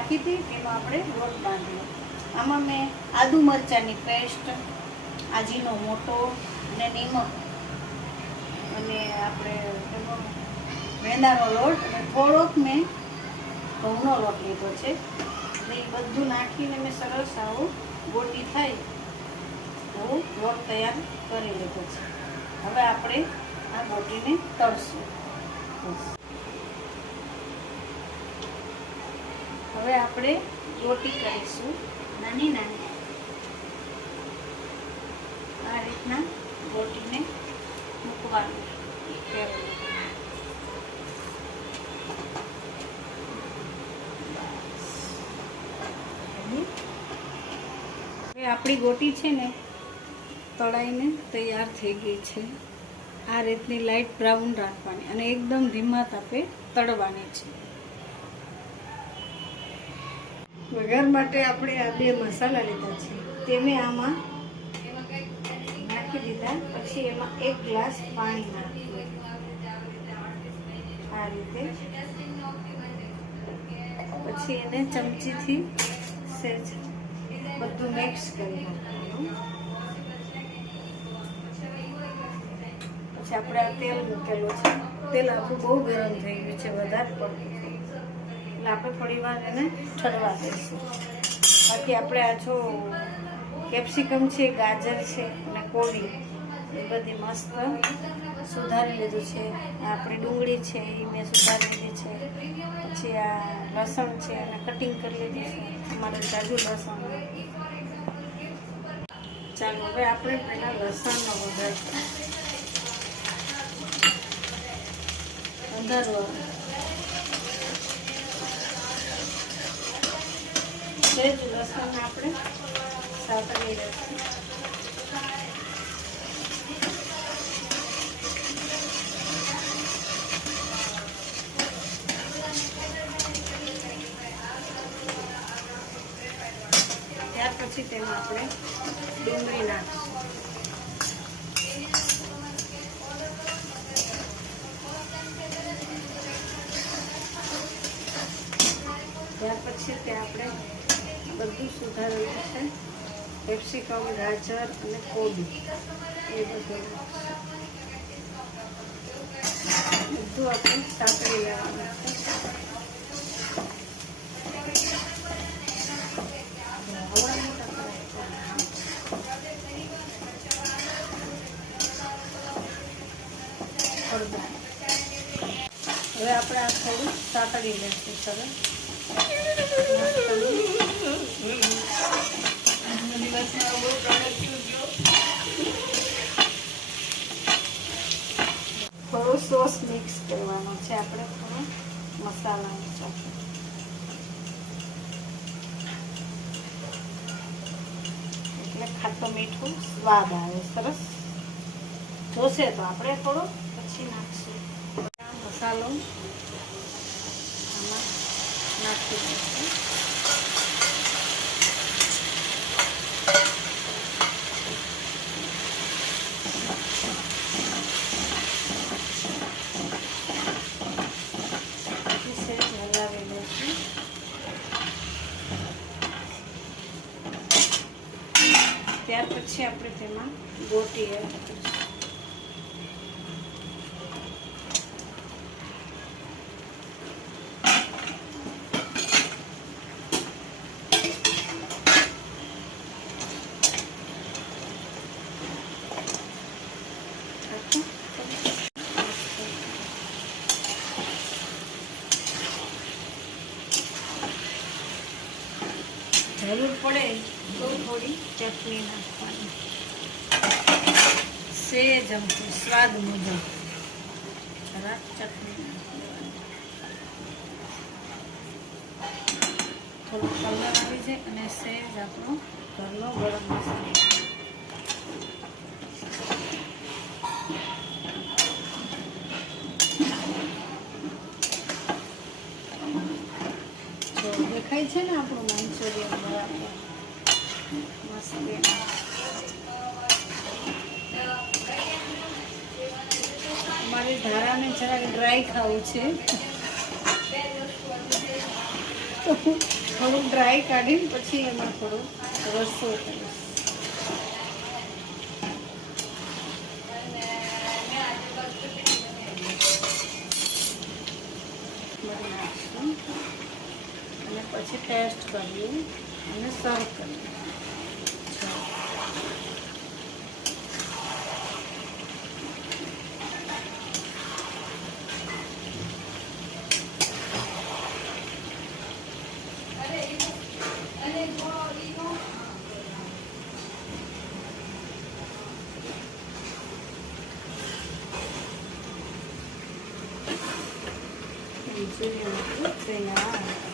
રાખી હતી તેનો આપણે લોટ બાંધ્યો. આમાં મેં આદુ મરચાંની પેસ્ટ, આજીનો મોટો અને નિમક અને આપણે એનો મેંદાનો લોટ અને થોડોક મેં ઘઉંનો લોટ લીધો છે. એટલે એ બધું નાખીને મેં સરસ આવો ગોટી થાય એવો લોટ તૈયાર કરી લીધો છે. હવે આપણે આ ગોટીને તળશું. હવે આપણે રોટી કરીશું નાની નાની. આ રીતના રોટીને મૂકવાનું. હવે આપણી ગોટી છે ને તળાઈને તૈયાર થઈ ગઈ છે. આ રીતની લાઇટ બ્રાઉન રાખવાની અને એકદમ ધીમા તાપે તળવાની છે. વઘાર માટે આપણે આ 2 મસાલા લીધા છે તે મેં આમાં નાખી દીધા. પછી એમાં 1 ગ્લાસ પાણી નાખ્યું. આ રીતે પછી એને ચમચીથી સહેજ બધું મિક્સ કરી નાખવાનું. પછી આપણે આ તેલ મૂકેલું છે. તેલ આપણું બહુ ગરમ થઈ ગયું છે, વધારે પડતું, એટલે આપણે થોડી વાર એને ઠરવા દઈશું. બાકી આપણે આ જો કેપ્સિકમ છે, ગાજર છે અને કોબી એ બધી મસ્ત સુધારી લીધું છે. આપણી ડુંગળી છે એ મેં સુધારી લીધી છે. પછી આ લસણ છે અને કટિંગ કરી લીધી છે. અમારે તાજું લસણ. ચાલો હવે આપણે પહેલાં લસણનો વઘાર વધારવાનો. સહેજ લસણ આપણે સાતળી લઈશું. ત્યાર પછી તેમાં આપણે ડુંગળી નાખીશું. ત્યાર પછી તે આપણે બધું સુધારેલું છે, કેપ્સિકમ, ગાજર અને કોબી એ બધું આપણે સાતળી લેવાનું છે. હવે આપણે આ થોડું સાતળી લઈશું. સરસ થોડો સોસ મિક્સ કરવાનો છે આપણે, થોડો મસાલાનો સાથે. એટલે ખાટું મીઠું સ્વાદ આવે સરસ. જોશે તો આપણે થોડો પછી નાખશું. મસાલો આમાં નાખી દઈશું. હલાવી દઈશું. ત્યાર પછી આપણે તેમાં ગોટી એડ કરીશું. જરૂર પડે તો થોડી ચટણી નાખવાની, સેજ અમથું સ્વાદ મુજબ જરાક ચટણી નાખવાની. થોડો કલર આવી જાય અને સેજ આપણો ઘરનો ગરમ મસાલો. દેખાય છે ને આપણું મંચુરિયન બરાબર મસ્ત. અમારી ધારાને જરાક ડ્રાય ખાવું છે, થોડુંક ડ્રાય કાઢીને પછી એમાં થોડું રસો કરીશ. અને પછી ટેસ્ટ કરીએ અને સર્વ કરીએ. બીજું